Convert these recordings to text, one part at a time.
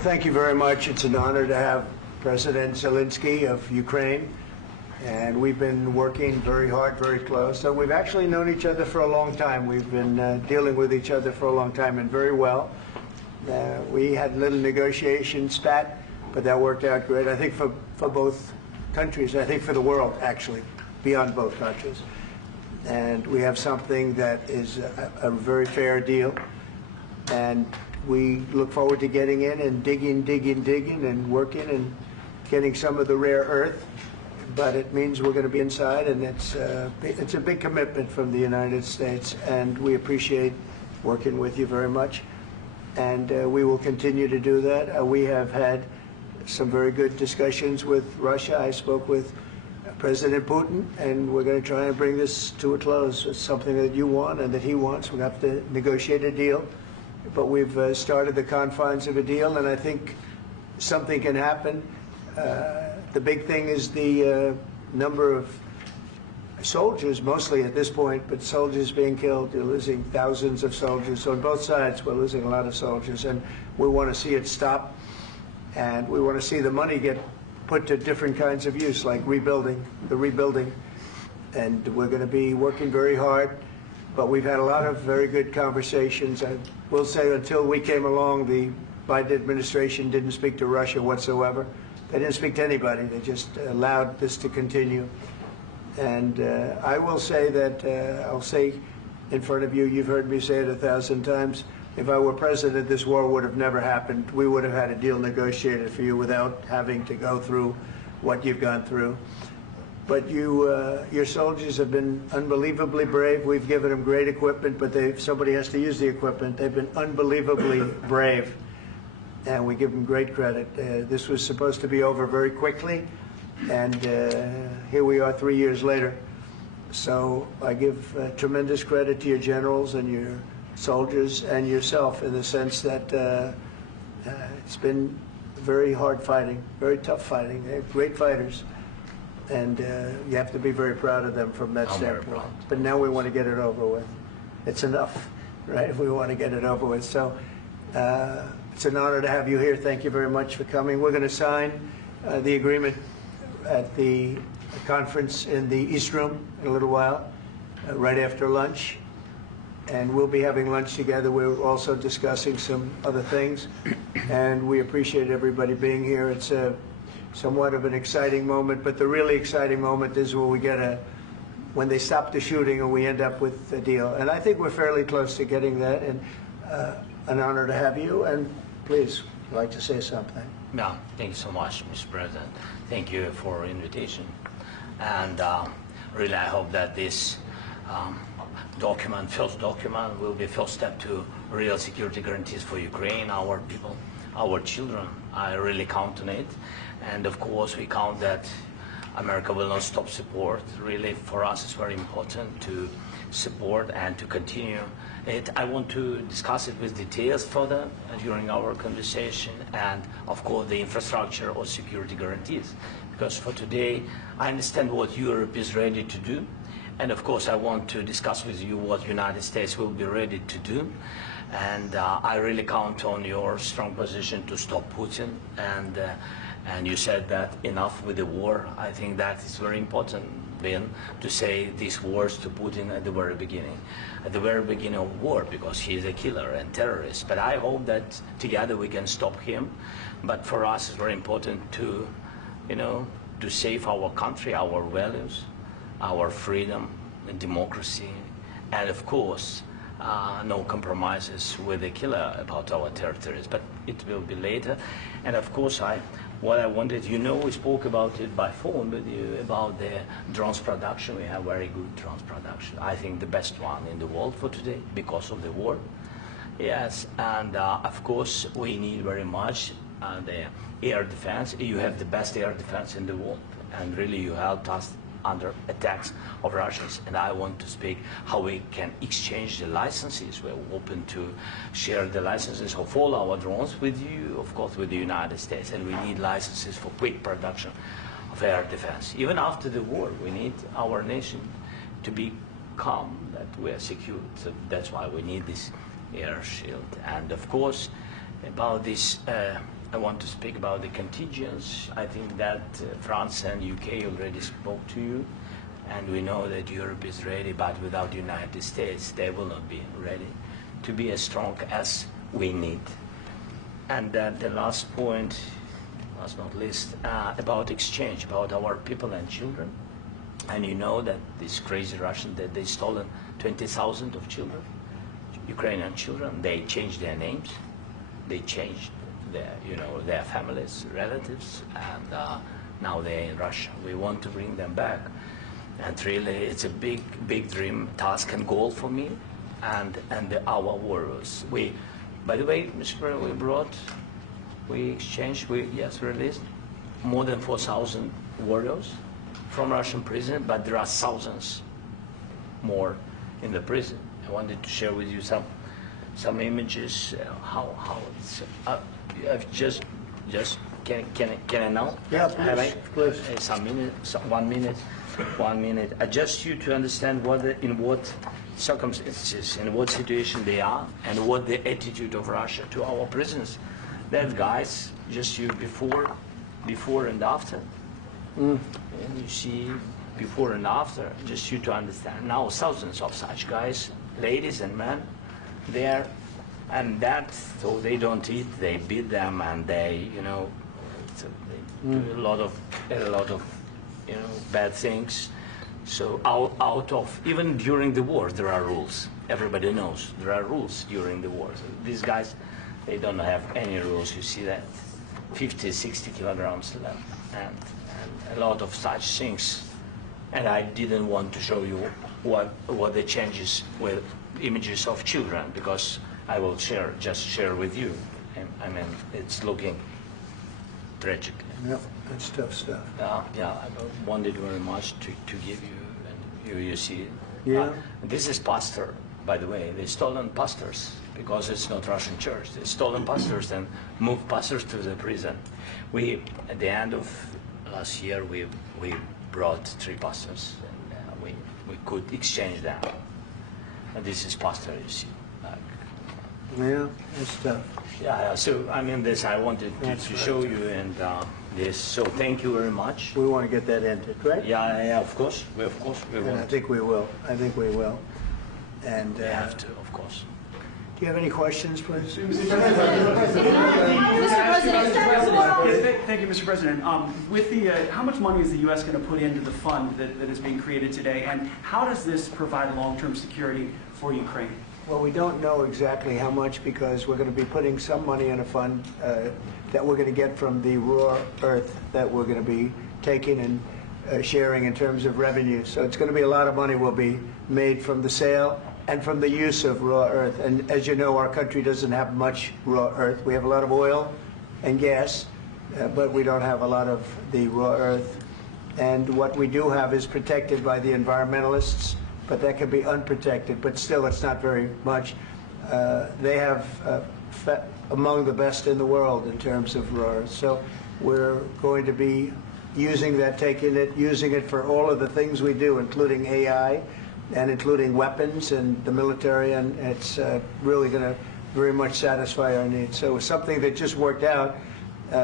Well, thank you very much. It's an honor to have President Zelensky of Ukraine. And we've been working very hard, very close. So we've actually known each other for a long time. We've been dealing with each other for a long time and very well. We had a little negotiation spat, but that worked out great. I think for both countries, I think for the world, actually, beyond both countries. And we have something that is a very fair deal. And we look forward to getting in and digging and working and getting some of the rare earth. But it means we're going to be inside, and it's a big commitment from the United States, and we appreciate working with you very much. And we will continue to do that. We have had some very good discussions with Russia. I spoke with President Putin, and we're going to try and bring this to a close. It's something that you want and that he wants. We have to negotiate a deal, but we've started the confines of a deal, and I think something can happen. The big thing is the number of soldiers, mostly at this point, but soldiers being killed. You're losing thousands of soldiers. So on both sides, we're losing a lot of soldiers, and we want to see it stop. And we want to see the money get put to different kinds of use, like rebuilding. And we're going to be working very hard. But we've had a lot of very good conversations. I will say until we came along, the Biden administration didn't speak to Russia whatsoever. They didn't speak to anybody. They just allowed this to continue. And I will say that, I'll say in front of you, you've heard me say it 1,000 times, if I were president, this war would have never happened. We would have had a deal negotiated for you without having to go through what you've gone through. But your soldiers have been unbelievably brave. We've given them great equipment, but somebody has to use the equipment. They've been unbelievably brave. And we give them great credit. This was supposed to be over very quickly, and here we are 3 years later. So I give tremendous credit to your generals and your soldiers and yourself in the sense that it's been very hard fighting, very tough fighting. They're great fighters, and you have to be very proud of them from that standpoint. But now we want to get it over with. It's enough, right? We want to get it over with. So. It's an honor to have you here. Thank you very much for coming. We're going to sign the agreement at the conference in the East Room in a little while, right after lunch. And we'll be having lunch together. We're also discussing some other things. And we appreciate everybody being here. It's somewhat of an exciting moment, but the really exciting moment is when they stop the shooting and we end up with a deal. And I think we're fairly close to getting that. And an honor to have you, and please, I'd like to say something. Yeah, thank you so much, Mr. President. Thank you for the invitation. And really, I hope that this first document, will be first step to real security guarantees for Ukraine, our people, our children. I really count on it. And of course, we count that America will not stop support. Really, for us, it's very important to support and to continue it. I want to discuss it with details further during our conversation, and of course the infrastructure or security guarantees, because for today I understand what Europe is ready to do, and of course I want to discuss with you what United States will be ready to do. And I really count on your strong position to stop Putin, and you said that enough with the war. I think that is very important, Ben, to say these words to Putin at the very beginning of war, because he is a killer and terrorist. But I hope that together we can stop him. But for us, it's very important to, to save our country, our values, our freedom and democracy, and of course, no compromises with the killer about our territories. But it will be later. And of course, what I wanted, we spoke about it by phone with you, about the drones production. We have very good drones production. I think the best one in the world for today because of the war. Yes, and of course, we need very much the air defense. You have the best air defense in the world, and really you helped us under attacks of Russians. And I want to speak how we can exchange the licenses. We're open to share the licenses of all our drones with you, of course, with the United States. And we need licenses for quick production of air defense. Even after the war, we need our nation to be calm, that we are secure. So that's why we need this air shield. And of course, about this I want to speak about the contingents. I think that France and UK already spoke to you, and we know that Europe is ready, but without the United States, they will not be ready to be as strong as we need. And the last point, last not least, about exchange, about our people and children. And you know that these crazy Russians, that they stolen 20,000 of children, Ukrainian children. They changed their names, they changed their, their families, relatives, and now they're in Russia. We want to bring them back. And really, it's a big, big dream, task and goal for me and our warriors. By the way, Mr. President, we exchanged, released more than 4,000 warriors from Russian prison, but there are thousands more in the prison. I wanted to share with you some images, how it's, I've just can I now? Yeah, please. One minute. Just you to understand in what circumstances, in what situation they are, and what the attitude of Russia to our prisoners. That guys, just you before and after. And you see before and after, just you to understand. Now thousands of such guys, ladies and men, there, and that, so they don't eat, they beat them, and they, they do a lot of bad things. So out of, even during the war, there are rules. Everybody knows there are rules during the war. So these guys, they don't have any rules. You see that 50, 60 kilograms left, and a lot of such things. And I didn't want to show you what the changes with images of children, because I will just share with you. I mean, it's looking tragic. Yeah, that's tough stuff. Yeah, I wanted very much to give you, and you see. Yeah. This is pastor, by the way. They stolen pastors because it's not Russian church. They stolen pastors and moved pastors to the prison. At the end of last year, we brought 3 pastors, and we could exchange them. And this is pastor, you see. Yeah, that's tough. Yeah, so I mean, this I wanted to show you, and this. So thank you very much. We want to get that ended, right? Yeah, of course. We And want. I think we will. And We have to, of course. do you have any questions, please? Thank you, Mr. President. With the, how much money is the U.S. going to put into the fund that is being created today, and how does this provide long-term security for Ukraine? Well, we don't know exactly how much, because we're going to be putting some money in a fund that we're going to get from the raw earth that we're going to be taking and sharing in terms of revenue. So it's going to be a lot of money will be made from the sale and from the use of raw earth. And as you know, our country doesn't have much raw earth. We have a lot of oil and gas, but we don't have a lot of the raw earth. And what we do have is protected by the environmentalists, but that can be unprotected, but still it's not very much. They have among the best in the world in terms of raw earth. So we're going to be using that, using it for all of the things we do, including AI and including weapons and the military, and it's really going to very much satisfy our needs. So it's something that just worked out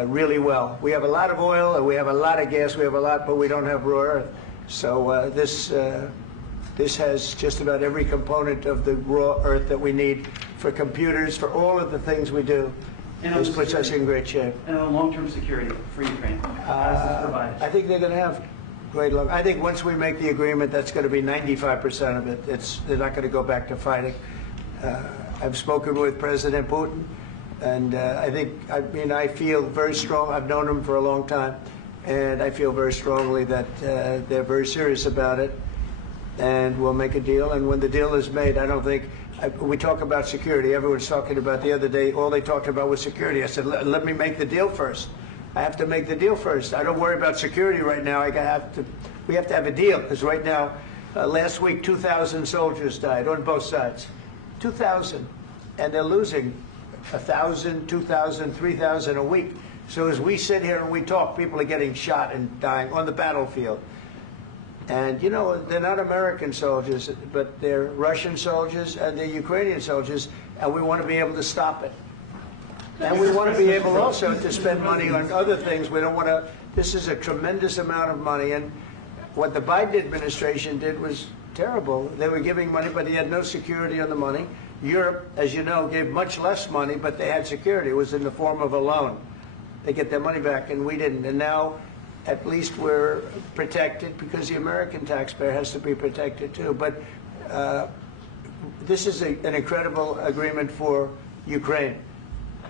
really well. We have a lot of oil, and we have a lot of gas, we have a lot, but we don't have raw earth. So this has just about every component of the raw earth that we need for computers, for all of the things we do. This puts us in great shape. And on long-term security for Ukraine, how does this provide? I think they're going to have great luck. I think once we make the agreement, that's going to be 95% of it. They're not going to go back to fighting. I've spoken with President Putin, and I feel very strong. I've known him for a long time, and I feel very strongly that they're very serious about it. And we'll make a deal. And when the deal is made, I don't think, we talk about security. Everyone's talking about the other day, all they talked about was security. I said, let me make the deal first. I have to make the deal first. I don't worry about security right now. We have to have a deal, because right now, last week, 2,000 soldiers died on both sides. 2,000. And they're losing 1,000, 2,000, 3,000 a week. So as we sit here and we talk, people are getting shot and dying on the battlefield. And, they're not American soldiers, but they're Russian soldiers and they're Ukrainian soldiers, and we want to be able to stop it. And we want to be able also to spend money on other things. We don't want to, this is a tremendous amount of money. And what the Biden administration did was terrible. They were giving money, but they had no security on the money. Europe, as you know, gave much less money, but they had security. It was in the form of a loan. They get their money back, and we didn't. And now, at least we're protected because the American taxpayer has to be protected too. But this is an incredible agreement for Ukraine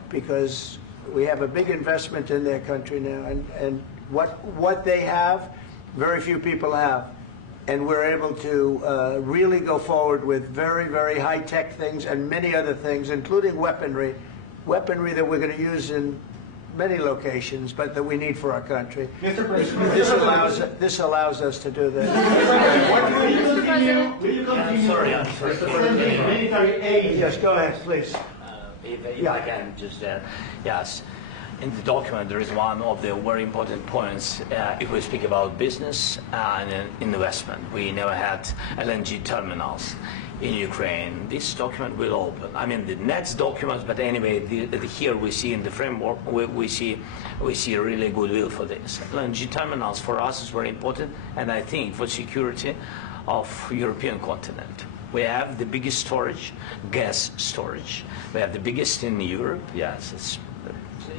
because we have a big investment in their country now, and what they have, very few people have. And we're able to really go forward with very, very high-tech things and many other things, including weaponry that we're going to use in many locations, but that we need for our country. Mr. President, This allows us to do that. will you continue I'm sorry. sending military aid? Yes, go ahead, please. If I can just, yes. In the document, there is one of the very important points. If we speak about business and investment, we never had LNG terminals in Ukraine. This document will open. I mean, the next documents, but anyway, here we see in the framework, we see really goodwill for this. LNG terminals for us is very important, and I think for security of European continent. We have the biggest storage, gas storage. We have the biggest in Europe. Yes,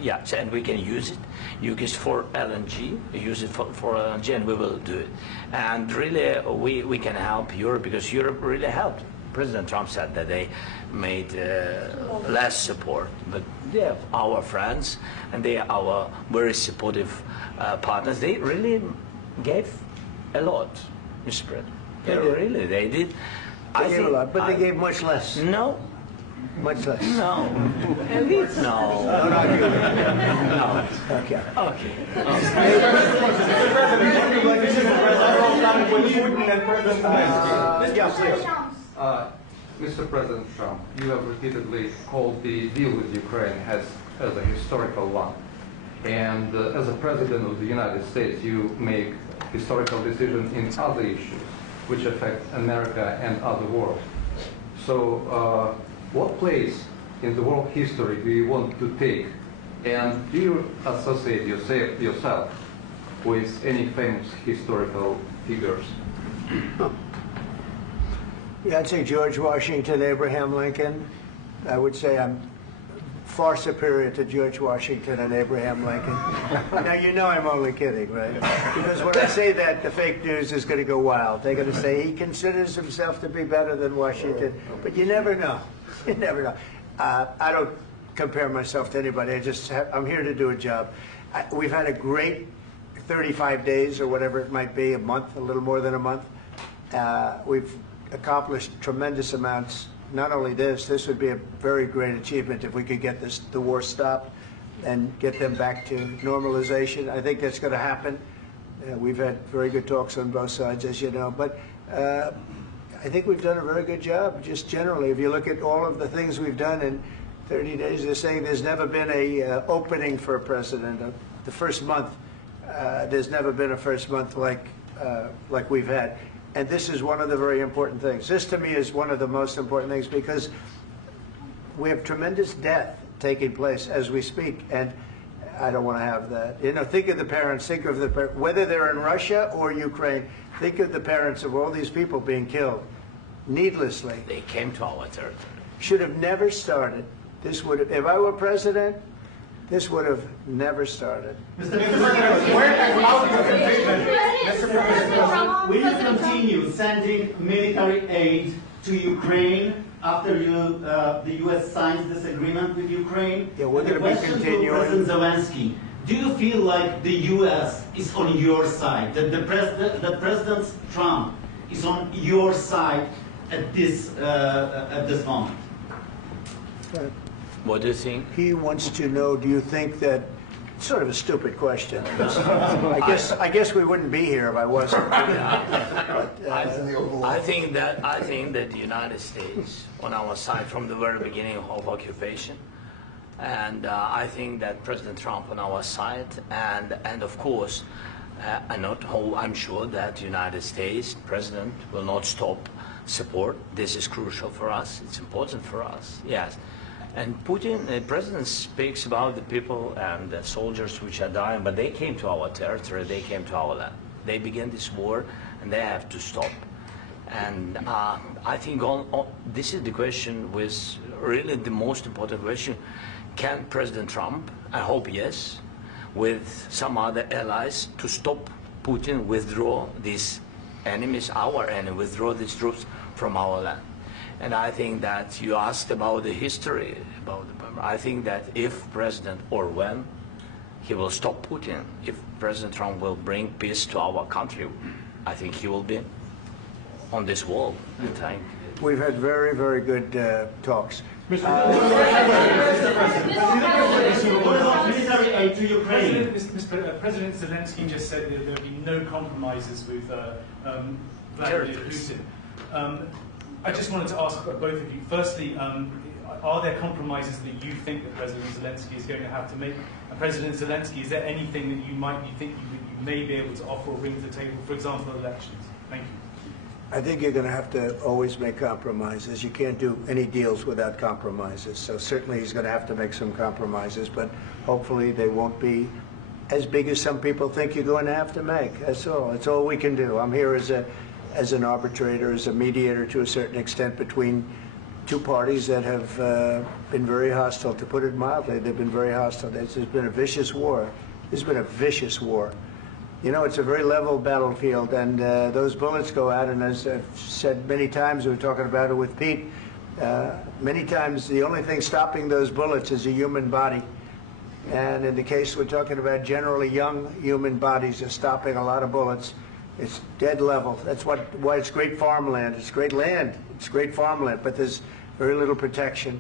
yes, and we can use it. Use it for LNG. Use it for LNG, and we will do it. And really, we can help Europe because Europe really helped. President Trump said that they made less support, but they are our friends and they are our very supportive partners. They really gave a lot, Mr. President. They did. They gave a lot, but they gave much less. No. Much less. No. No. No. Okay. Mr. President Trump, you have repeatedly called the deal with Ukraine as a historical one. And as a President of the United States, you make historical decisions in other issues which affect America and other world. So what place in the world history do you want to take? And do you associate yourself with any famous historical figures? Yeah, I'd say George Washington, Abraham Lincoln. I would say I'm far superior to George Washington and Abraham Lincoln. Now, you know I'm only kidding, right? Because when I say that, the fake news is going to go wild. They're going to say he considers himself to be better than Washington. But you never know. You never know. I don't compare myself to anybody. I'm here to do a job. We've had a great 35 days or whatever it might be, a month, a little more than a month. We've accomplished tremendous amounts. Not only this would be a very great achievement if we could get the war stopped and get them back to normalization. I think that's going to happen. We've had very good talks on both sides, as you know. But I think we've done a very good job, just generally. If you look at all of the things we've done in 30 days, they're saying there's never been a opening for a president. The first month, there's never been a first month like we've had. And this is one of the very important things. This, to me, is one of the most important things because we have tremendous death taking place as we speak, and I don't want to have that. You know, think of the parents, whether they're in Russia or Ukraine, think of the parents of all these people being killed needlessly. They came to our territory. Should have never started. This would have, if I were president, this would have never started. Mr. President, where has out your commitment? Mr. President, will you continue sending military aid to Ukraine after the U.S. signs this agreement with Ukraine? Yeah, we're going to be continuing. President Zelensky, do you feel like the U.S. is on your side? That President Trump is on your side at this moment? What do you think? He wants to know, do you think that, sort of a stupid question. I guess we wouldn't be here if I wasn't. I think that the United States on our side from the very beginning of occupation, and I think that President Trump on our side, and of course, I'm sure that the United States President will not stop support. This is crucial for us. It's important for us. Yes. And Putin, the president speaks about the people and the soldiers which are dying, but they came to our territory, they came to our land. They began this war, and they have to stop. And I think this is the question, with really the most important question. Can President Trump, I hope yes, with some other allies, to stop Putin, withdraw these enemies, our enemy, withdraw these troops from our land? And I think that you asked about the history, I think that if President, or when, he will stop Putin, if President Trump will bring peace to our country, I think he will be on this wall. We've had very, very good talks. What about military aid to Ukraine? President Zelensky just said that there will be no compromises with Vladimir Putin. I just wanted to ask both of you. Firstly, are there compromises that you think that President Zelensky is going to have to make? And President Zelensky, is there anything that you think you may be able to offer or bring to the table, for example, elections? Thank you. I think you're going to have to always make compromises. You can't do any deals without compromises. So certainly he's going to have to make some compromises, but hopefully they won't be as big as some people think you're going to have to make. That's all. That's all we can do. I'm here as an arbitrator, as a mediator to a certain extent between two parties that have been very hostile. To put it mildly, they've been very hostile. There's been a vicious war. There's been a vicious war. You know, it's a very level battlefield, and those bullets go out, and as I've said many times, we were talking about it with Pete, many times the only thing stopping those bullets is a human body. And in the case we're talking about, generally young human bodies are stopping a lot of bullets. It's dead level. That's why it's great farmland. It's great land. It's great farmland, but there's very little protection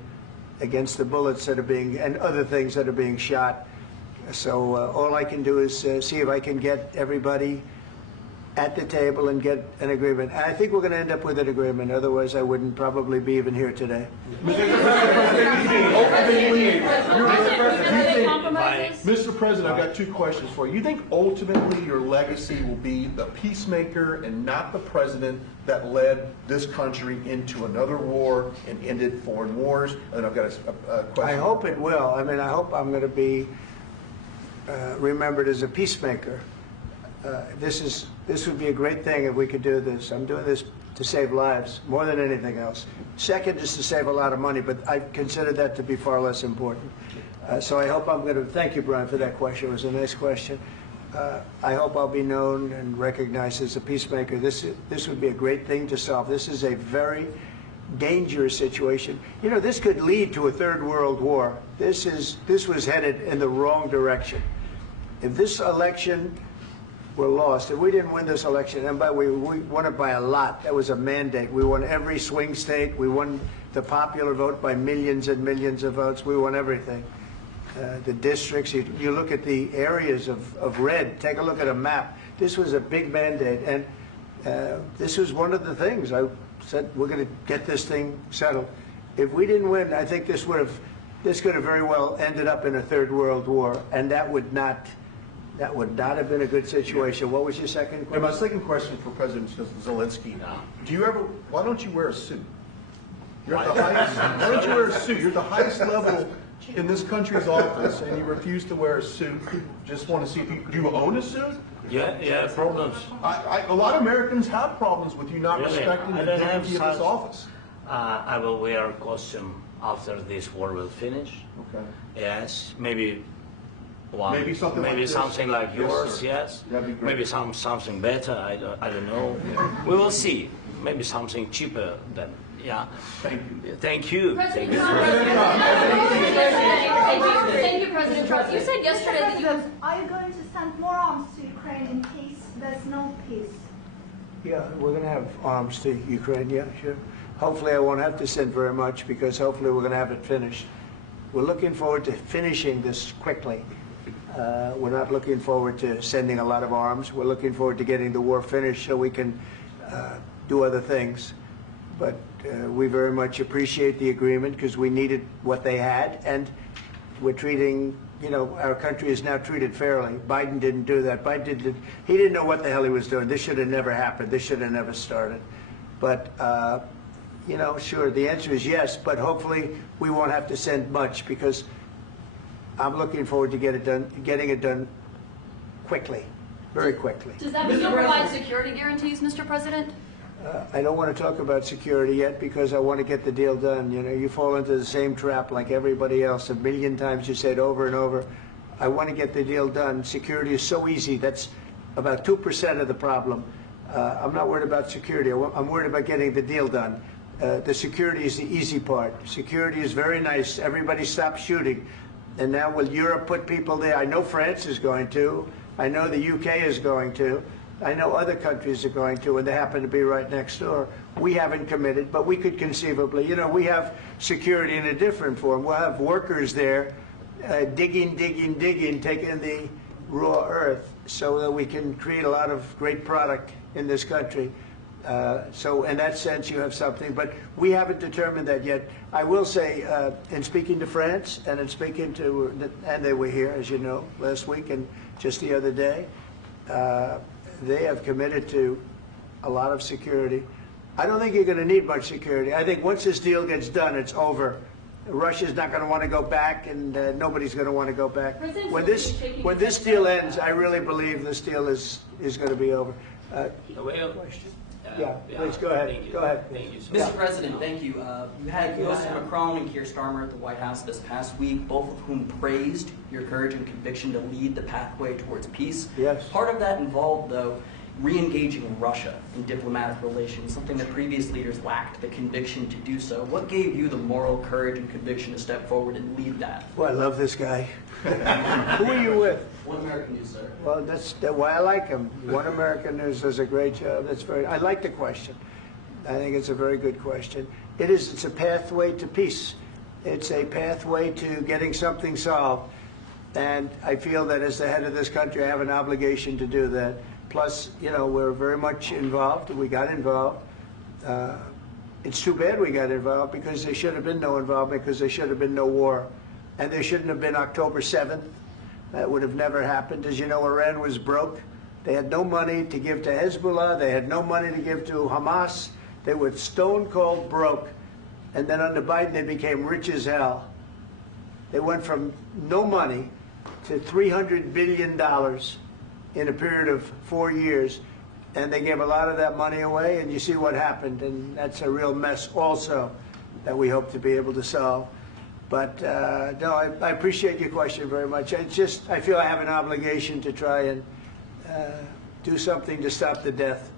against the bullets that are being, and other things that are being shot. So all I can do is see if I can get everybody at the table and get an agreement. And I think we're going to end up with an agreement. Otherwise, I wouldn't probably be even here today. Mr. President, I've got two questions for you. You think ultimately your legacy will be the peacemaker and not the president that led this country into another war and ended foreign wars? And I've got a question. I hope it will. I mean, I hope I'm going to be remembered as a peacemaker. This would be a great thing if we could do this. I'm doing this to save lives more than anything else. Second is to save a lot of money, but I consider that to be far less important. So I hope I'm going to, thank you, Brian, for that question. It was a nice question. I hope I'll be known and recognized as a peacemaker. This would be a great thing to solve. This is a very dangerous situation. You know, this could lead to a third world war. This was headed in the wrong direction. If this election were lost, if we didn't win this election, and we won it by a lot, that was a mandate. We won every swing state. We won the popular vote by millions and millions of votes. We won everything. The districts, you look at the areas of red, take a look at a map. This was a big mandate, and this was one of the things. I said, we're going to get this thing settled. If we didn't win, I think this could have very well ended up in a third world war, and that would not have been a good situation. What was your second question? And my second question for President Zelensky: why don't you wear a suit? You're at the highest. Why don't you wear a suit? You're at the highest level in this country's office, and you refuse to wear a suit. Just want to see if do you own a suit? Yeah, problems. A lot of Americans have problems with you not respecting the dignity of this office. I will wear a costume after this war will finish. Okay. Yes, maybe one. Maybe something like yours. Yes. That'd be great. Maybe something better. I don't know. Yeah. We will see. Maybe something cheaper than. Yeah. Thank you. Thank you. President Trump. Thank you, President Trump. You said yesterday that you. Are you going to send more arms to Ukraine in case there's no peace? Yeah, we're going to have arms to Ukraine. Yeah, sure. Hopefully, I won't have to send very much because hopefully we're going to have it finished. We're looking forward to finishing this quickly. We're not looking forward to sending a lot of arms. We're looking forward to getting the war finished so we can do other things. But we very much appreciate the agreement because we needed what they had, and we're treating, you know, our country is now treated fairly. Biden didn't do that. He didn't know what the hell he was doing. This should have never happened. This should have never started. But, you know, sure, the answer is yes, but hopefully we won't have to send much, because I'm looking forward to getting it done quickly, very quickly. Does that mean you'll provide security guarantees, Mr. President? I don't want to talk about security yet, because I want to get the deal done. You know, you fall into the same trap like everybody else. A million times you say it over and over. I want to get the deal done. Security is so easy. That's about 2% of the problem. I'm not worried about security. I'm worried about getting the deal done. The security is the easy part. Security is very nice. Everybody stopped shooting. And now will Europe put people there? I know France is going to. I know the UK is going to. I know other countries are going to, and they happen to be right next door. We haven't committed, but we could conceivably. You know, we have security in a different form. We'll have workers there digging, taking the raw earth so that we can create a lot of great product in this country. So in that sense, you have something, but we haven't determined that yet. I will say, in speaking to France and in speaking to, and they were here, as you know, last week and just the other day, they have committed to a lot of security. I don't think you're going to need much security. I think once this deal gets done, it's over. Russia's not going to want to go back, and nobody's going to want to go back. When this deal ends, I really believe this deal is going to be over. Question? Yeah, please go ahead. Go ahead. Thank you. Mr. President, thank you. You had Mr. Macron and Keir Starmer at the White House this past week, both of whom praised your courage and conviction to lead the pathway towards peace. Yes. Part of that involved, though, re-engaging Russia in diplomatic relations, something that previous leaders lacked the conviction to do so. What gave you the moral courage and conviction to step forward and lead that? Well, I love this guy. Who are you with? One American News, sir. Well, that's why I like him. One American News does a great job. That's very. I like the question. I think it's a very good question. It is. It's a pathway to peace. It's a pathway to getting something solved. And I feel that as the head of this country, I have an obligation to do that. Plus, you know, we're very much involved. We got involved. It's too bad we got involved, because there should have been no involvement, because there should have been no war. And there shouldn't have been October 7th. That would have never happened. As you know, Iran was broke. They had no money to give to Hezbollah. They had no money to give to Hamas. They were stone cold broke. And then under Biden, they became rich as hell. They went from no money to $300 billion in a period of 4 years. And they gave a lot of that money away, and you see what happened. And that's a real mess also that we hope to be able to solve. But no, I appreciate your question very much. It's just, I feel I have an obligation to try and do something to stop the death.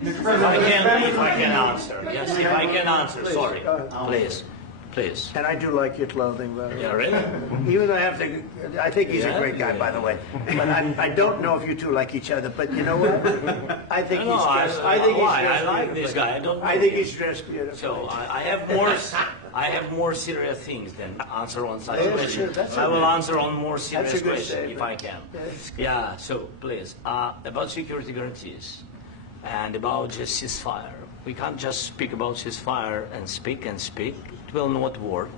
If I can answer. Yes, if I can answer, sorry. Please. And I do like your clothing, by the way. Yeah, really? Even though I think he's a great guy, by the way. But I don't know if you two like each other. But you know what? I think he's dressed. I like this guy. I think he's dressed beautiful. So I have more serious things than answer on such question. Sure, I will answer on more serious question statement. if I can. Yeah. So please, about security guarantees and about just ceasefire. We can't just speak about ceasefire and speak and speak. It will not work.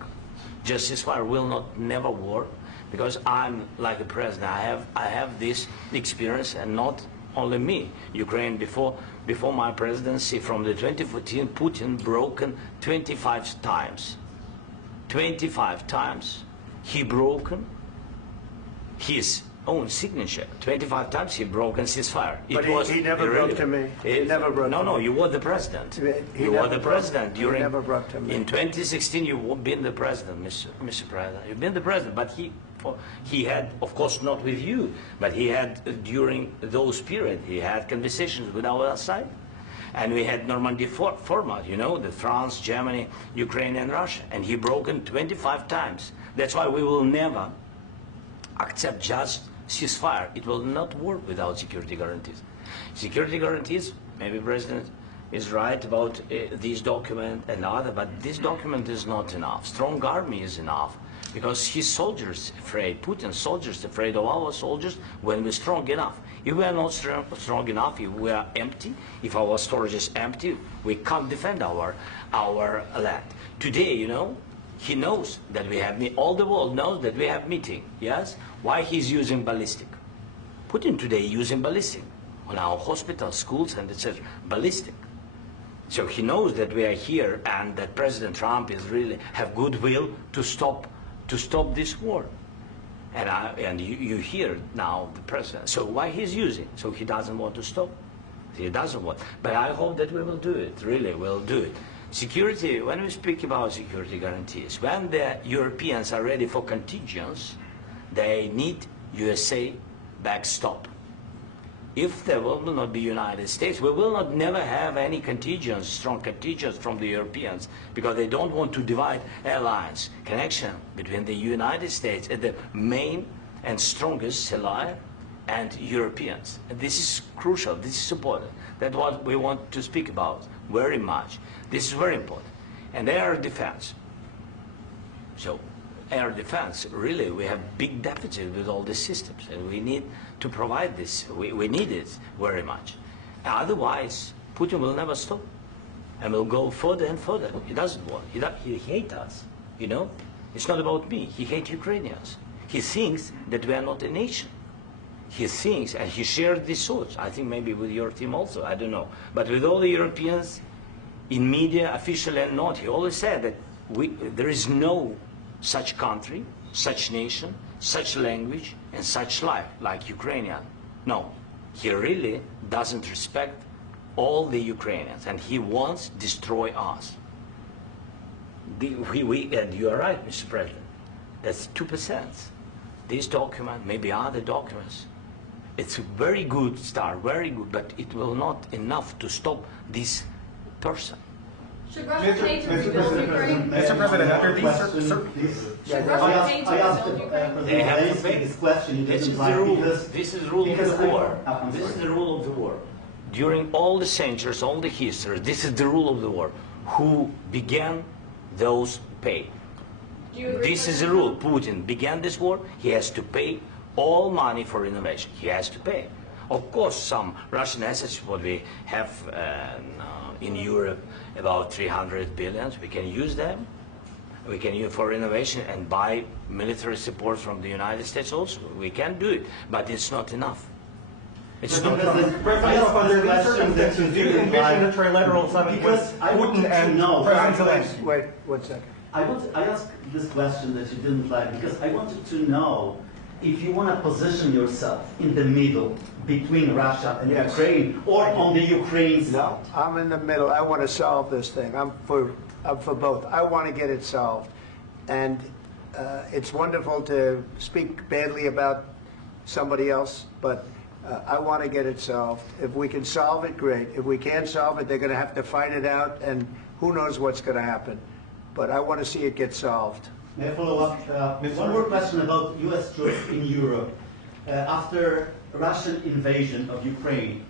Just ceasefire will never work, because I'm like the president. I have this experience, and not only me. Ukraine before my presidency, from the 2014, Putin broken 25 times. 25 times he broken his own signature. 25 times he broke and ceasefire. But he never broke to me. He never broke to me. No, you were the president. You were the president during. He never broke to me. In 2016, you've been the president, Mr. President. You've been the president, but he had, of course, not with you, but he had during those periods. He had conversations with our side, and we had Normandy format. You know, the France, Germany, Ukraine, and Russia, and he broken 25 times. That's why we will never accept just ceasefire. It will not work without security guarantees. Security guarantees, maybe President is right about this document and other, but this document is not enough. Strong army is enough, because his soldiers afraid, Putin's soldiers afraid of our soldiers when we're strong enough. If we are not strong enough, if we are empty, if our storage is empty, we can't defend our land. Today, you know, he knows that we have, all the world knows that we have meeting, yes? Why he's using ballistic? Putin today using ballistic on our hospitals, schools, and etc. Ballistic. So he knows that we are here and that President Trump is really have goodwill to stop this war. And you hear now the president. So why he's using? So he doesn't want to stop. He doesn't want. But I hope that we will do it. Really, we'll do it. Security. When we speak about security guarantees, when the Europeans are ready for contingents, they need USA backstop. If there will not be United States, we will not never have any contingents, strong contingents from the Europeans, because they don't want to divide alliance connection between the United States and the main and strongest ally and Europeans. And this is crucial, this is important. That's what we want to speak about very much. This is very important. And air defense. So air defense, really, we have big deficit with all these systems, and we need to provide this. We need it very much. Otherwise, Putin will never stop, and will go further and further. He doesn't want. He hates us. You know, it's not about me. He hates Ukrainians. He thinks that we are not a nation. He thinks, and he shared these thoughts. I think maybe with your team also. I don't know, but with all the Europeans, in media, officially and not, he always said that there is no such country, such nation, such language, and such life like Ukrainian. No, he really doesn't respect all the Ukrainians, and he wants to destroy us. And you are right, Mr. President. That's 2%. This document, maybe other documents, it's a very good start, very good, but it will not enough to stop this person. Should Russia pay to rebuild Ukraine? Mr. President, after Should Russia pay to rebuild Ukraine? They have to pay. This question. This is the rule. This is the rule of the war. This is the rule of the war. During all the centuries, all the history, this is the rule of the war. Who began, those pay. Do you agree? This is the rule. Putin began this war. He has to pay all money for innovation. He has to pay. Of course, some Russian assets, what we have in Europe, about 300 billion, we can use them. We can use for innovation and buy military support from the United States also. We can do it, but it's not enough. It's not enough. Under these circumstances, do you envision a trilateral summit with Putin and President Zelensky? Wait 1 second. I asked this question that you didn't like because I wanted to know if you want to position yourself in the middle between Russia and Yes. Ukraine, or on the Ukraine side. No, I'm in the middle. I want to solve this thing. I'm for both. I want to get it solved. And it's wonderful to speak badly about somebody else, but I want to get it solved. If we can solve it, great. If we can't solve it, they're going to have to fight it out, and who knows what's going to happen. But I want to see it get solved. May I follow up? One more question about U.S. troops in Europe. After Russian invasion of Ukraine,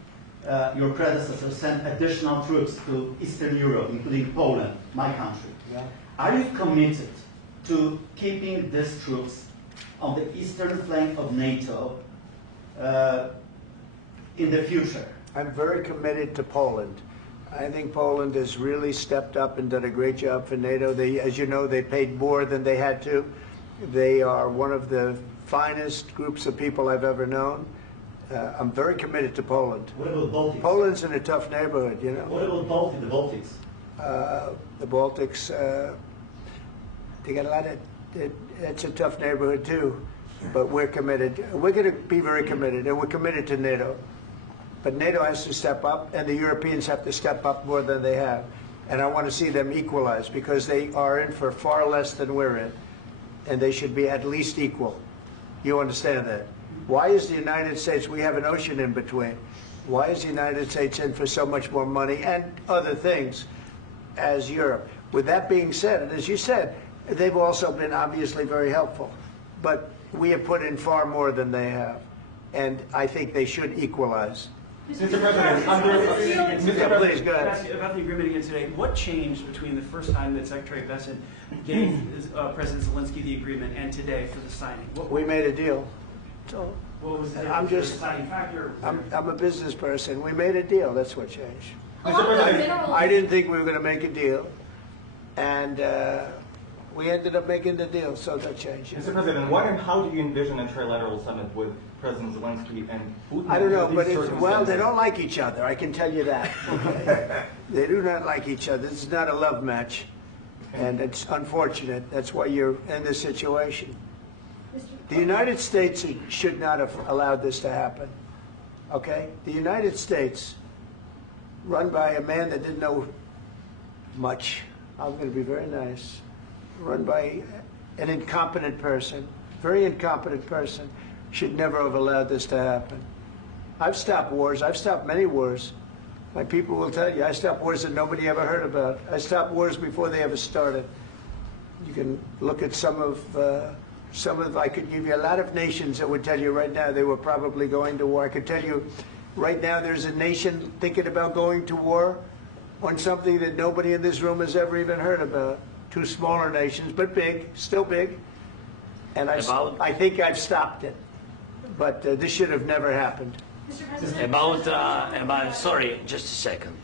your predecessor sent additional troops to Eastern Europe, including Poland, my country. Yeah. Are you committed to keeping these troops on the eastern flank of NATO in the future? I'm very committed to Poland. I think Poland has really stepped up and done a great job for NATO. As you know, they paid more than they had to. They are one of the finest groups of people I've ever known. I'm very committed to Poland. What about Baltics? Poland's in a tough neighborhood, you know. What about the Baltics? The Baltics, they got a lot of, it's a tough neighborhood too, but we're committed. We're going to be very committed, and we're committed to NATO. But NATO has to step up, and the Europeans have to step up more than they have. And I want to see them equalize, because they are in for far less than we're in, and they should be at least equal. You understand that? Why is the United States, we have an ocean in between, why is the United States in for so much more money and other things as Europe? With that being said, and as you said, they've also been obviously very helpful, but we have put in far more than they have, and I think they should equalize. Mr. President, Please, go ahead. Ask you about the agreement again today. What changed between the first time that Secretary Bessent gave President Zelensky the agreement and today for the signing? We made a deal. So What was the I'm just, deciding factor? I'm a business person. We made a deal. That's what changed. Along with minerals. I didn't think we were going to make a deal, and We ended up making the deal, so that changed. Mr. President, what and how do you envision a trilateral summit with President Zelensky and Putin? I don't know, but well, they don't like each other, I can tell you that. Okay? They do not like each other. This is not a love match, and it's unfortunate. That's why you're in this situation. The United States should not have allowed this to happen, okay? The United States, run by a man that didn't know much, I'm going to be very nice, run by an incompetent person, very incompetent person, should never have allowed this to happen. I've stopped wars. I've stopped many wars. My people will tell you, I stopped wars that nobody ever heard about. I stopped wars before they ever started. You can look at some of, I could give you a lot of nations that would tell you right now they were probably going to war. I could tell you right now there's a nation thinking about going to war on something that nobody in this room has ever even heard about. Two smaller nations, but big, still big. And I think I've stopped it. But this should have never happened. Sorry, just a second.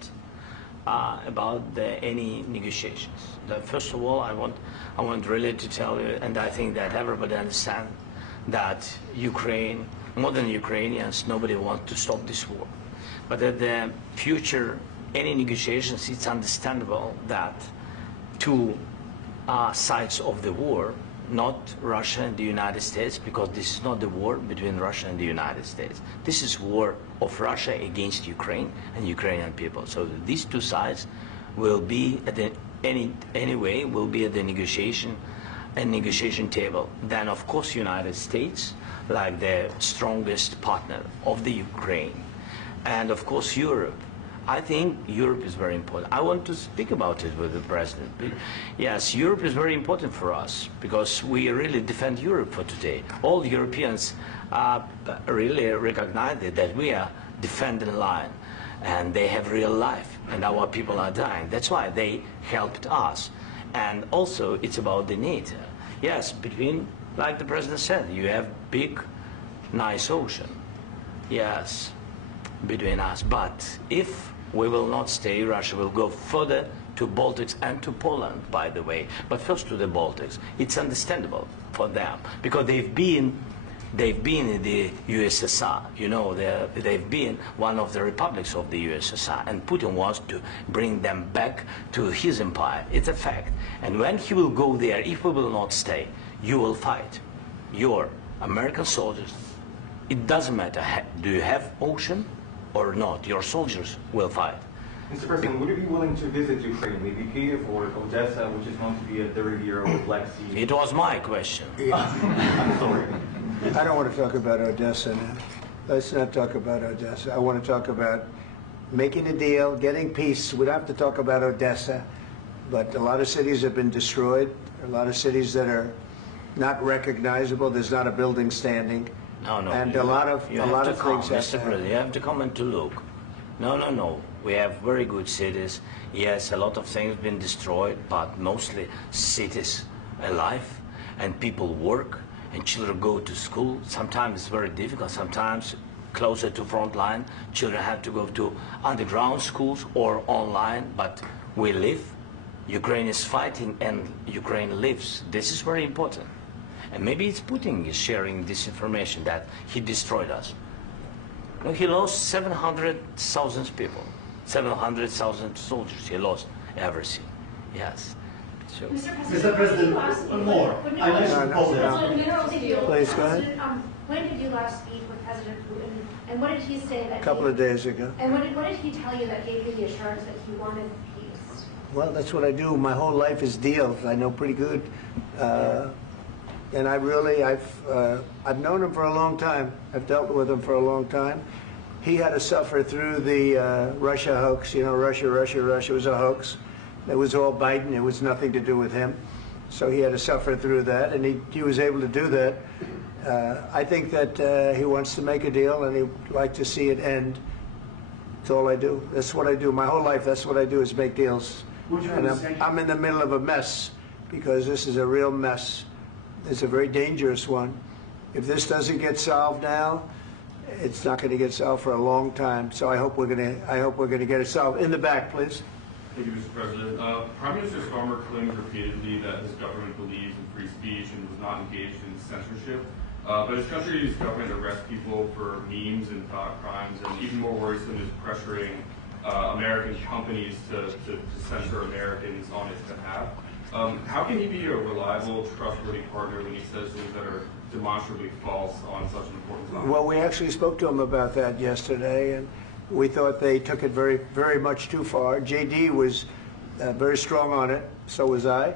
About any negotiations. First of all, I want really to tell you, and I think that everybody understands that Ukraine, more than Ukrainians, nobody wants to stop this war. But at the future, any negotiations, it's understandable that two sides of the war, not Russia and the United States, because this is not the war between Russia and the United States. This is war of Russia against Ukraine and Ukrainian people. So these two sides will be at the anyway will be at the negotiation table. Then of course United States, like the strongest partner of the Ukraine, and of course Europe. I think Europe is very important. I want to speak about it with the President. Yes, Europe is very important for us because we really defend Europe for today. All Europeans really recognize that we are defending line and they have real life and our people are dying. That's why they helped us. And also it's about the NATO. Yes, between, like the President said, you have big, nice ocean. Yes, between us. But if we will not stay, Russia will go further to Baltics and to Poland, by the way. But first to the Baltics. It's understandable for them because they've been in the USSR. You know, they've been one of the republics of the USSR, and Putin wants to bring them back to his empire. It's a fact. And when he will go there, if we will not stay, you will fight. Your American soldiers, it doesn't matter, do you have ocean or not, your soldiers will fight. Mr. President, would you be willing to visit Ukraine, maybe Kiev or Odessa, which is known to be at the riviera of the Black Sea? It was my question. I'm sorry. I don't want to talk about Odessa now. Let's not talk about Odessa. I want to talk about making a deal, getting peace. We don't have to talk about Odessa, but a lot of cities have been destroyed. A lot of cities that are not recognizable. There's not a building standing. No. And a lot of things Mr. President, you have to come and to look. No. We have very good cities. Yes, a lot of things have been destroyed, but mostly cities alive, and people work, and children go to school. Sometimes it's very difficult. Sometimes closer to front line, children have to go to underground schools or online, but we live. Ukraine is fighting, and Ukraine lives. This is very important. And maybe it's Putin is sharing this information that he destroyed us. No, he lost 700,000 people, 700,000 soldiers. He lost everything. Yes. So. Mr. President, one more. I mentioned Poland. Please go ahead. When did you last speak with President Putin, and what did he say? A couple of days ago. And what did he tell you that gave you the assurance that he wanted peace? Well, that's what I do. My whole life is deals. I know pretty good. And I've known him for a long time. I've dealt with him for a long time. He had to suffer through the Russia hoax. You know, Russia was a hoax. It was all Biden. It was nothing to do with him. So he had to suffer through that, and he was able to do that. I think that he wants to make a deal, and he'd like to see it end. That's all I do. That's what I do. My whole life, that's what I do, is make deals. And I'm in the middle of a mess, because this is a real mess. It's a very dangerous one. If this doesn't get solved now, it's not going to get solved for a long time. So I hope we're going to get it solved. In the back, please. Thank you, Mr. President. Prime Minister Starmer claims repeatedly that his government believes in free speech and was not engaged in censorship. But his country's government arrests people for memes and thought crimes, and even more worrisome is pressuring American companies to censor Americans on his behalf. How can he be a reliable, trustworthy partner when he says things that are demonstrably false on such an important topic? Well, we actually spoke to him about that yesterday, and we thought they took it very, very much too far. JD was very strong on it. So was I.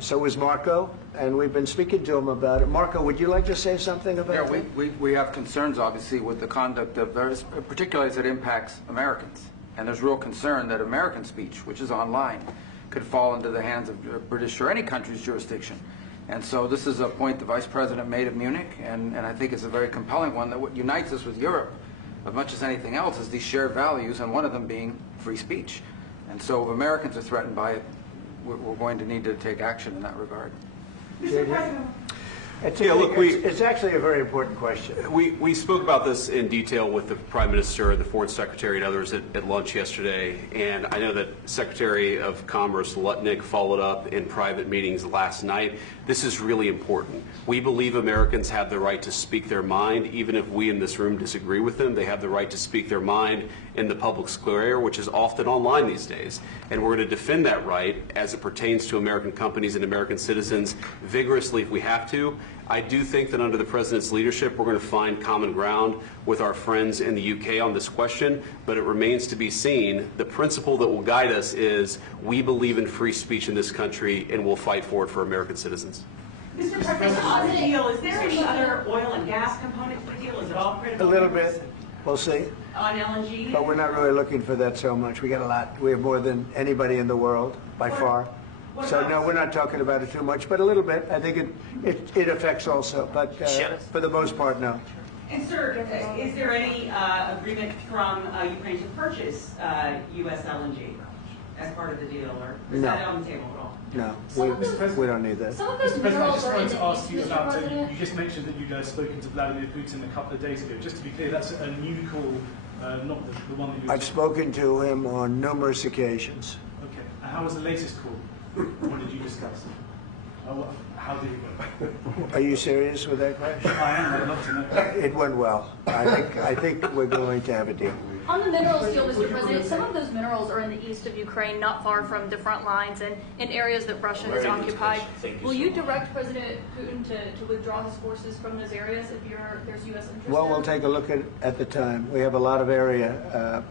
So was Marco. And we've been speaking to him about it. Marco, would you like to say something about that? We have concerns, obviously, with the conduct of various, particularly as it impacts Americans. And there's real concern that American speech, which is online, could fall into the hands of British or any country's jurisdiction. And so this is a point the Vice President made of Munich, and I think it's a very compelling one, that what unites us with Europe, as much as anything else, is these shared values, and one of them being free speech. And so if Americans are threatened by it, we're going to need to take action in that regard. Mr. President. It's actually a very important question. We spoke about this in detail with the Prime Minister, the Foreign Secretary, and others at lunch yesterday, and I know that Secretary of Commerce Lutnick followed up in private meetings last night. This is really important. We believe Americans have the right to speak their mind, even if we in this room disagree with them. They have the right to speak their mind in the public square, which is often online these days. And we're going to defend that right as it pertains to American companies and American citizens vigorously if we have to. I do think that under the President's leadership, we're going to find common ground with our friends in the UK on this question, but it remains to be seen. The principle that will guide us is we believe in free speech in this country, and we'll fight for it for American citizens. Mr. President, on the deal, is there any other oil and gas component to the deal? Is it all critical? A little bit. We'll see. On LNG? But we're not really looking for that so much. We got a lot. We have more than anybody in the world, by far. So no, we're not talking about it too much, but a little bit. I think it affects also, but for the most part, no. And sir, is there any agreement from Ukraine to purchase U.S. LNG as part of the deal, or is that on the table at all? No, we don't need that. Mr. President, I just wanted to ask you about, you just mentioned that you guys spoken to Vladimir Putin a couple of days ago. Just to be clear, that's a new call, not the one that you... I've spoken to him on numerous occasions. Okay, and how was the latest call? What did you discuss? How did it go? Are you serious with that question? I am. I'd love to know. It went well. I think we're going to have a deal. On the minerals deal, Mr. President, some of those minerals are in the east of Ukraine, not far from the front lines and in areas that Russia has occupied. Will you direct President Putin to withdraw his forces from those areas if there's U.S. interest? Well, we'll take a look at the time. We have a lot of area.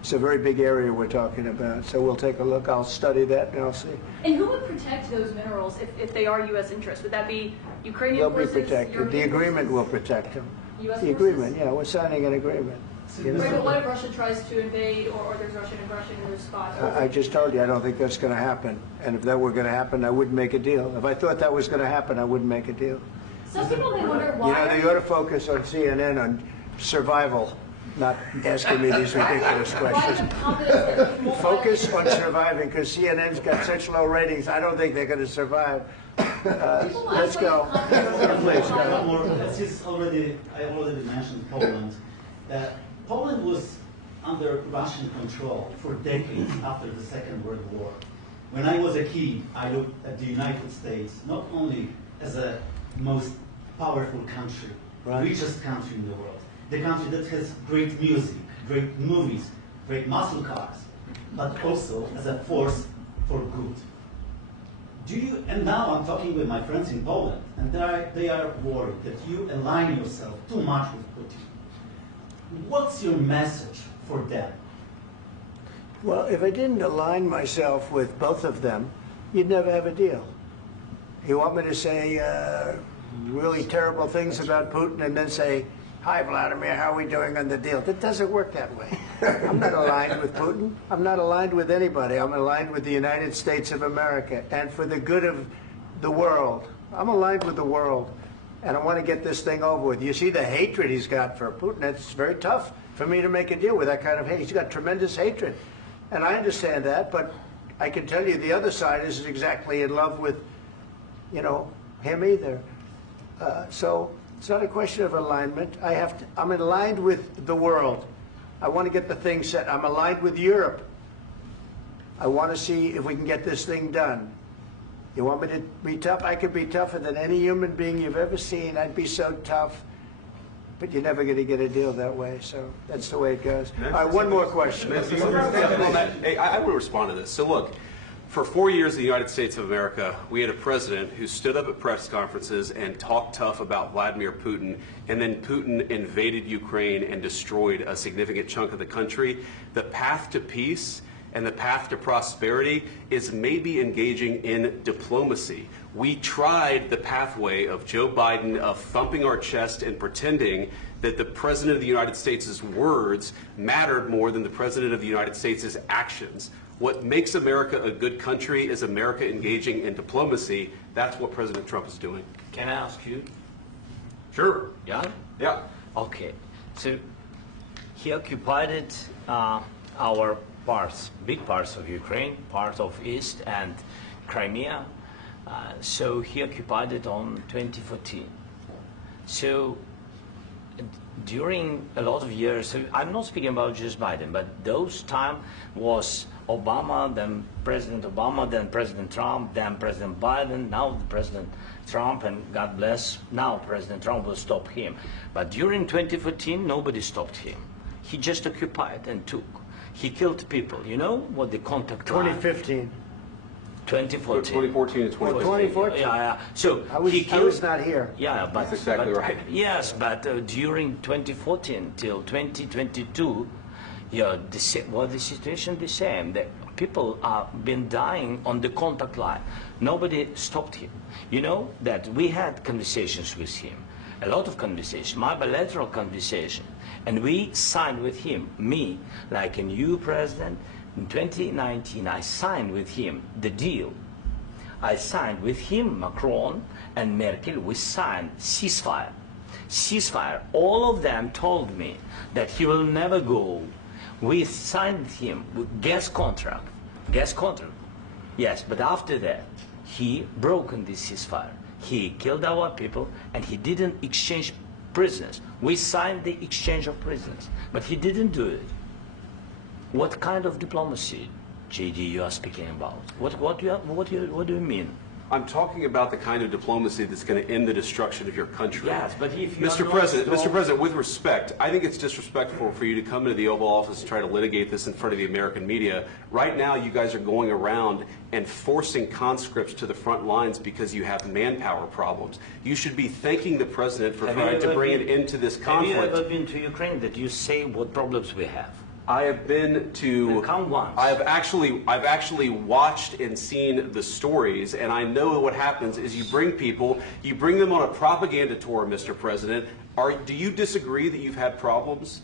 It's a very big area we're talking about, so we'll take a look. I'll study that and I'll see. And who would protect those minerals if they are U.S. interests? Would that be Ukrainian forces? They'll be protected. European The agreement forces? will protect them. U.S. The agreement, yeah, we're signing an agreement. Right, but what if Russia tries to invade or there's Russian aggression in those spots? I just told you I don't think that's going to happen. And if that were going to happen, I wouldn't make a deal. If I thought that was going to happen, I wouldn't make a deal. Some people may wonder why. You know, they ought to focus on CNN on survival, not asking me these ridiculous questions. Focus on surviving, because CNN's got such low ratings. I don't think they're going to survive. Let's go. Please go. I already mentioned Poland. Poland was under Russian control for decades after the Second World War. When I was a kid, I looked at the United States not only as a most powerful country, richest country in the world, the country that has great music, great movies, great muscle cars, but also as a force for good. And now I'm talking with my friends in Poland, and they are worried that you align yourself too much with Putin. What's your message for them? Well, if I didn't align myself with both of them, you'd never have a deal. You want me to say really terrible things about Putin and then say, "Hi, Vladimir, how are we doing on the deal?" That doesn't work that way. I'm not aligned with Putin. I'm not aligned with anybody. I'm aligned with the United States of America and for the good of the world. I'm aligned with the world, and I want to get this thing over with. You see the hatred he's got for Putin. It's very tough for me to make a deal with that kind of hate. He's got tremendous hatred, and I understand that, but I can tell you the other side isn't exactly in love with, him either. So it's not a question of alignment. I'm aligned with the world. I want to get the thing set. I'm aligned with Europe. I want to see if we can get this thing done. You want me to be tough? I could be tougher than any human being you've ever seen. I'd be so tough. But you're never going to get a deal that way, so that's the way it goes. All right, one more question. Hey, I want to respond to this. So look, for 4 years in the United States of America, we had a president who stood up at press conferences and talked tough about Vladimir Putin, and then Putin invaded Ukraine and destroyed a significant chunk of the country. The path to peace and the path to prosperity is maybe engaging in diplomacy. We tried the pathway of Joe Biden of thumping our chest and pretending that the President of the United States' words mattered more than the President of the United States' actions. What makes America a good country is America engaging in diplomacy. That's what President Trump is doing. Can I ask you? Sure. Yeah? Yeah. Okay. So he occupied our parts, big parts of Ukraine, part of East and Crimea. So he occupied it on 2014. So during a lot of years, so I'm not speaking about just Biden, but those time was Obama, then President Obama, then President Trump, then President Biden, now President Trump, and God bless, now President Trump will stop him. But during 2014, nobody stopped him. He just occupied and took. He killed people. You know what the contact 2015. 2014. 2014 and 2015. 2014. Yeah. So I was not here. Yeah, but that's exactly right. Yes, but during 2014 till 2022, yeah, the situation the same. The people are been dying on the contact line. Nobody stopped him. You know that we had conversations with him, a lot of conversations, my bilateral conversation, and we signed with him. Me, like a new president. In 2019, I signed with him the deal. I signed with him, Macron and Merkel, we signed ceasefire. Ceasefire. All of them told me that he will never go. We signed with him with gas contract. Gas contract. Yes, but after that, he broken this ceasefire. He killed our people and he didn't exchange prisoners. We signed the exchange of prisoners, but he didn't do it. What kind of diplomacy, JD, you are speaking about? What do you mean? I'm talking about the kind of diplomacy that's going to end the destruction of your country. Yes, but if you Mr. President, with respect, I think it's disrespectful for you to come into the Oval Office and try to litigate this in front of the American media. Right now, you guys are going around and forcing conscripts to the front lines because you have manpower problems. You should be thanking the President for trying to bring an end to this conflict. Have you ever been to Ukraine that you say what problems we have? I have been to. Come once. I've actually watched and seen the stories, and I know what happens is you bring people, you bring them on a propaganda tour, Mr. President. Do you disagree that you've had problems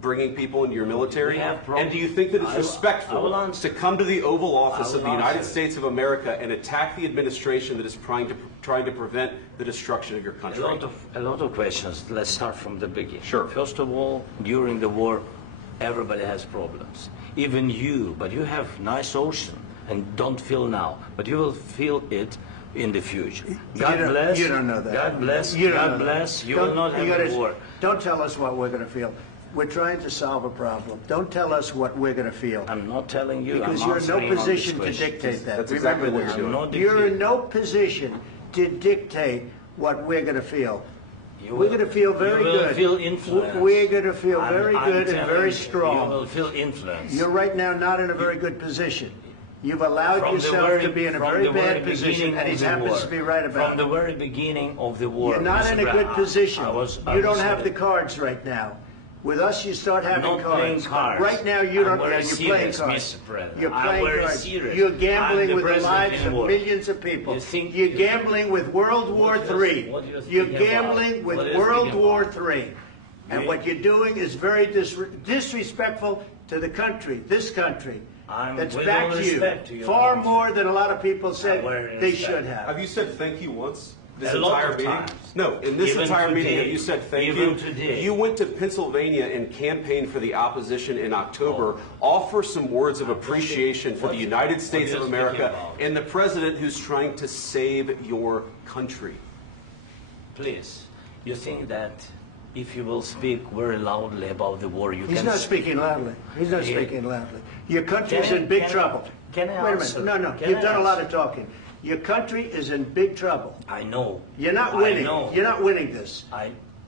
bringing people into your military? And do you think that it's respectful to come to the Oval Office of the United States of America and attack the administration that is trying to prevent the destruction of your country? A lot of questions. Let's start from the beginning. Sure. First of all, during the war, everybody has problems. Even you, but you have nice ocean and don't feel now, but you will feel it in the future. God bless. You don't know that. God bless. You don't God know bless. that. You will not have a war. Don't tell us what we're going to feel. We're trying to solve a problem. Don't tell us what we're going to feel. I'm not telling you. Because I'm you're in no answering on position this to question. dictate that. That's exactly what you're doing. You're in no position to dictate what we're going to feel. We're going to feel very good. You will feel influence. We're going to feel very good and very strong. You will feel influence. You're right now not in a very good position. You've allowed yourself to be in a very bad position, and he happens to be right about it. From the very beginning of the war. You're not in a good position. You don't have the cards right now. With us, you start having cards. Right now, you don't. You're playing cards. You're playing cards. You're gambling with the lives of millions of people. You're gambling with World War III. You're gambling with World War III. And what you're doing is very disrespectful to the country, this country. That's backed you far more than a lot of people said they should have. Have you said thank you once? This A lot entire of meeting? times. No, in this Even entire meeting, today. have you said thank Even you? today. You went to Pennsylvania and campaigned for the opposition in October. Offer some words of appreciation for the United States of America and the president who's trying to save your country. Please, you think that if you will speak very loudly about the war, He's not speaking loudly. He's not speaking loudly. Your country's in big trouble. Can I Wait a answer? minute. No, no. You've done a lot of talking. Your country is in big trouble. I know. You're not winning. I know. You're not winning this.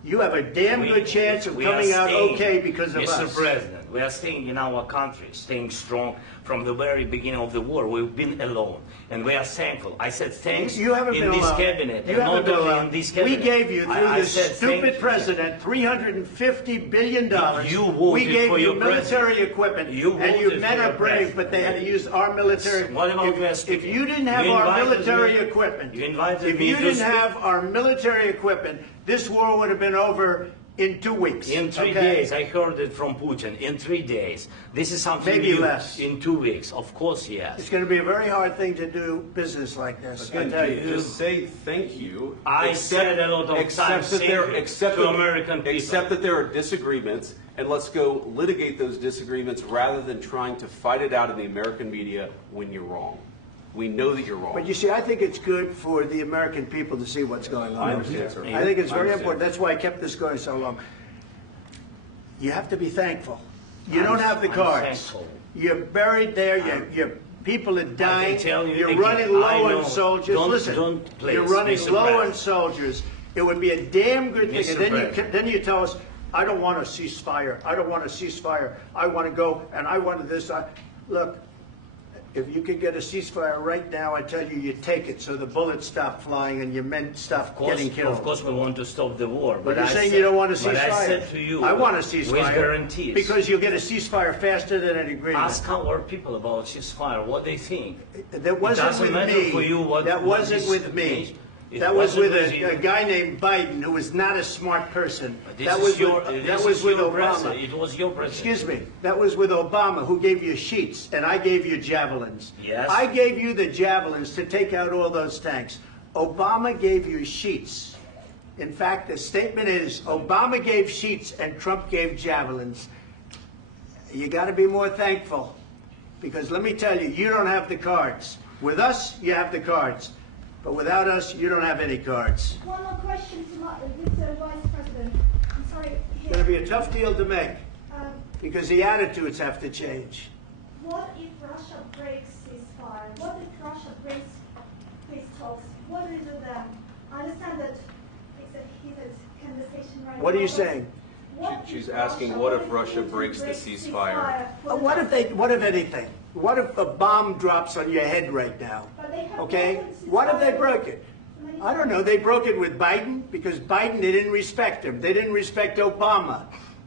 You have a damn good chance of coming out okay because of us. Mr. President, we are staying in our country, staying strong from the very beginning of the war. We've been alone, and we are thankful. I said thanks You haven't in been this alone. cabinet, You and haven't not been only alone. in this We cabinet. gave you, through I this said stupid thank you. president, $350 billion. You voted we gave for you your military president. equipment, You and you voted men for are your brave, president. but they had to use our military. What about If you didn't have You our invited military me- equipment, You invited if me you to didn't speak. have our military equipment, this war would have been over in 2 weeks. In 3 okay? days, I heard it from Putin. In 3 days, this is something Maybe new. less. In 2 weeks, of course, yes. It's going to be a very hard thing to do business like this. I Again, tell you. just say thank you. I said a lot of times thank you to American people. Accept that there are disagreements, and let's go litigate those disagreements rather than trying to fight it out in the American media when you're wrong. We know that you're wrong. But you see, I think it's good for the American people to see what's going on. I understand, sir. I think it's I very understand. important. That's why I kept this going so long. You have to be thankful. You don't have the I'm cards. thankful. You're buried there. Your people are dying. tell you You're again, running I low know. on soldiers. Don't- Listen, don't please, you're running Mr. low on President. soldiers. It would be a damn good thing. Mr. And President. then you tell us, I don't want a ceasefire. I don't want a ceasefire. I want to go, and I want this. Look, if you could get a ceasefire right now, I tell you, you take it so the bullets stop flying and your men stop getting killed. Of course, we want to stop the war. But But you're I saying said, you don't want a ceasefire. But I said to you, I want a with ceasefire. guarantees. Because you'll get a ceasefire faster than an agreement. Ask our people about ceasefire, what they think. That wasn't it doesn't with matter me. for you what That what wasn't this with me. means. It That was wasn't with you. a guy named Biden, who was not a smart person. This That is was your- with, this that was is with your Obama. president. It was your president. Excuse me. That was with Obama, who gave you sheets, and I gave you javelins. Yes. I gave you the javelins to take out all those tanks. Obama gave you sheets. In fact, the statement is Obama gave sheets and Trump gave javelins. You got to be more thankful, because let me tell you, you don't have the cards. With us, you have the cards. But without us, you don't have any cards. One more question to Mr. Vice President. I'm sorry. It's going to be a tough deal to make, Um, because the attitudes have to change. What if Russia breaks ceasefire? What if Russia breaks peace talks? What do we do then? I understand that it's a heated conversation right now. What are you but saying? what if She's asking, what if Russia Putin breaks the breaks ceasefire? What if anything? What if a bomb drops on your head right now? But they have Okay? broken What if they ceasefire broke it? many I don't know. They broke it with Biden, because Biden, they didn't respect him. They didn't respect Obama.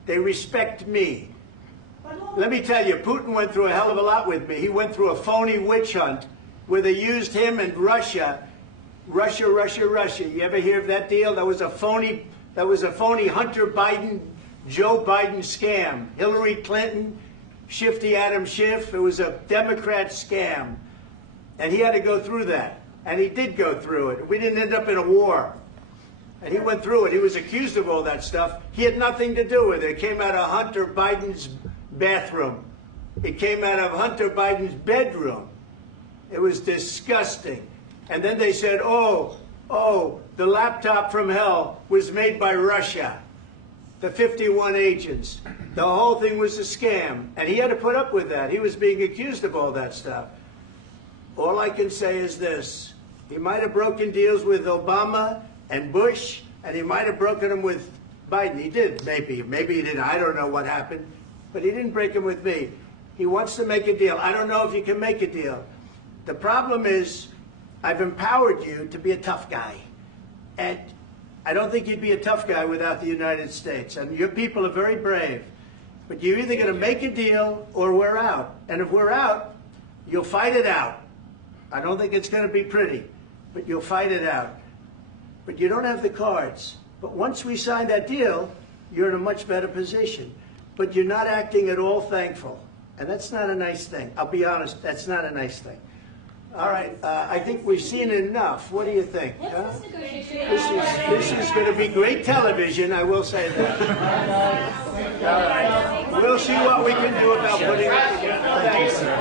They respect me. Let me tell you, Putin went through a hell of a lot with me. He went through a phony witch hunt where they used him and Russia. Russia. You ever hear of that deal? That was a phony Hunter Biden, Joe Biden scam. Hillary Clinton, Shifty Adam Schiff. It was a Democrat scam. And he had to go through that. And he did go through it. We didn't end up in a war. And he went through it. He was accused of all that stuff. He had nothing to do with it. It came out of Hunter Biden's bathroom. It came out of Hunter Biden's bedroom. It was disgusting. And then they said, oh, the laptop from hell was made by Russia. The 51 agents. The whole thing was a scam. And he had to put up with that. He was being accused of all that stuff. All I can say is this. He might have broken deals with Obama and Bush, and he might have broken them with Biden. He did, maybe. Maybe he didn't. I don't know what happened. But he didn't break them with me. He wants to make a deal. I don't know if you can make a deal. The problem is, I've empowered you to be a tough guy. And I don't think you'd be a tough guy without the United States. And your people are very brave. But you're either going to make a deal or we're out. And if we're out, you'll fight it out. I don't think it's going to be pretty, but you'll fight it out. But you don't have the cards. But once we sign that deal, you're in a much better position. But you're not acting at all thankful. And that's not a nice thing. I'll be honest, that's not a nice thing. All right, I think we've seen enough. What do you think? Huh? This is going to be great television, I will say that. All right. We'll see what we can do about putting it together. Thank you, sir.